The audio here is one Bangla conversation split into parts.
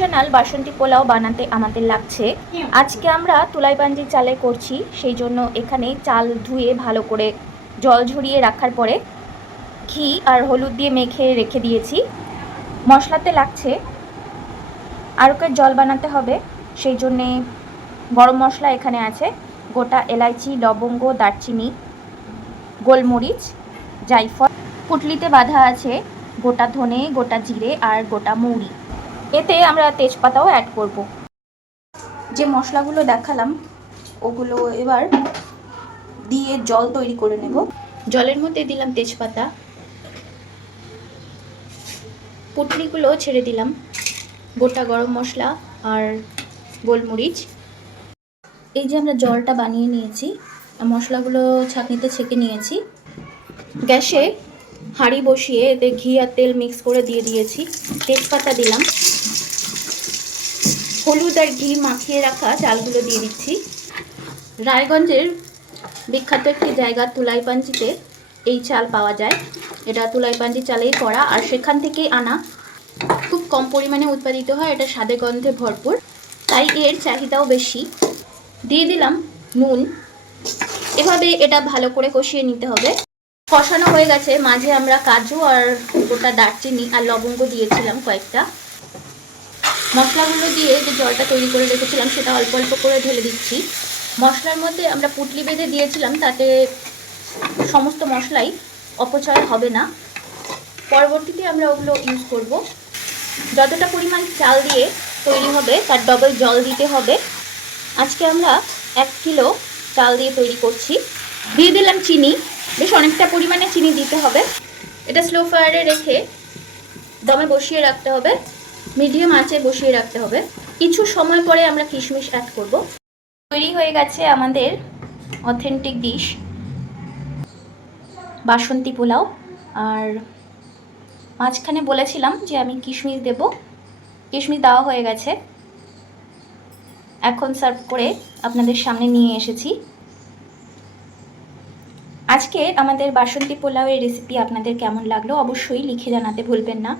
ট্রেডিশনাল বাসন্তী পোলাও বানাতে আমাদের লাগছে, আজকে আমরা তুলাইপাঞ্জি চালে করছি, সেই জন্য এখানে চাল ধুয়ে ভালো করে জল ঝরিয়ে রাখার পরে ঘি আর হলুদ দিয়ে মেখে রেখে দিয়েছি। মশলাতে লাগছে আরকের জল বানাতে হবে, সেই জন্যে গরম মশলা এখানে আছে, গোটা এলাইচি, লবঙ্গ, দারচিনি, গোলমরিচ, জায়ফল। পুটলিতে বাঁধা আছে গোটা ধনে, গোটা জিরে আর গোটা মৌরি। এতে আমরা তেজপাতাও অ্যাড করব। যে মশলাগুলো দেখালাম ওগুলো এবার দিয়ে জল তৈরি করে নেব। জলের মধ্যে দিলাম তেজপাতা, পুটলিগুলো ছেড়ে দিলাম, গোটা গরম মশলা আর গোলমরিচ। এই যে আমরা জলটা বানিয়ে নিয়েছি, মশলাগুলো ছাঁকনিতে ছেঁকে নিয়েছি। গ্যাসে হাঁড়ি বসিয়ে এতে ঘি আর তেল মিক্স করে দিয়ে দিয়েছি, তেজপাতা দিলাম, হলুদ আর ঘি মাখিয়ে রাখা চালগুলো দিয়ে দিচ্ছি। রায়গঞ্জের বিখ্যাত একটি জায়গা তুলাইপাঞ্জিতে এই চাল পাওয়া যায়, এটা তুলাইপাঞ্জি চালেই করা আর সেখান থেকেই আনা। খুব কম পরিমাণে উৎপাদিত হয়, এটা স্বাদে গন্ধে ভরপুর, তাই এর চাহিদাও বেশি। দিয়ে দিলাম নুন। এভাবে এটা ভালো করে কষিয়ে নিতে হবে। কষানো হয়ে গেছে, মাঝে আমরা কাজু আর গোটা দারচিনি আর লবঙ্গ দিয়েছিলাম কয়েকটা। মশলাগুলো দিয়ে যে জলটা তৈরি করে রেখেছিলাম সেটা অল্প অল্প করে ঢেলে দিচ্ছি। মশলার মধ্যে আমরা পুটলি বেঁধে দিয়েছিলাম, তাতে সমস্ত মশলাই অপচয় হবে না। পরবর্তীতে আমরা ওগুলো ইউজ করব। যতটা পরিমাণ চাল দিয়ে তৈরি হবে তার ডবল জল দিতে হবে। আজকে আমরা 1 কিলো চাল দিয়ে তৈরি করছি। দিয়ে দিলাম চিনি, বেশ অনেকটা পরিমাণে চিনি দিতে হবে। এটা স্লো ফায়ারে রেখে দমে বসিয়ে রাখতে হবে, মিডিয়াম আঁচে বসিয়ে রাখতে হবে। কিছু সময় পরে আমরা কিশমিশ অ্যাড করব। তৈরি হয়ে গেছে আমাদের অথেন্টিক ডিশ বাসন্তী পোলাও। আর মাঝখানে বলেছিলাম যে আমি কিশমিশ দেব, কিশমিশ দেওয়া হয়ে গেছে। এখন সার্ভ করে আপনাদের সামনে নিয়ে এসেছি। আজকে আমাদের বাসন্তী পোলাওয়ের রেসিপি আপনাদের কেমন লাগলো অবশ্যই লিখে জানাতে ভুলবেন না।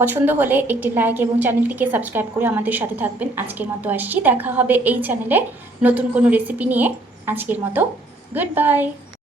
পছন্দ হলে একটি লাইক এবং চ্যানেলটিকে সাবস্ক্রাইব করে আমাদের সাথে থাকবেন। আজকের মতো আসছি, দেখা হবে এই চ্যানেলে নতুন কোনো রেসিপি নিয়ে। আজকের মতো গুড বাই।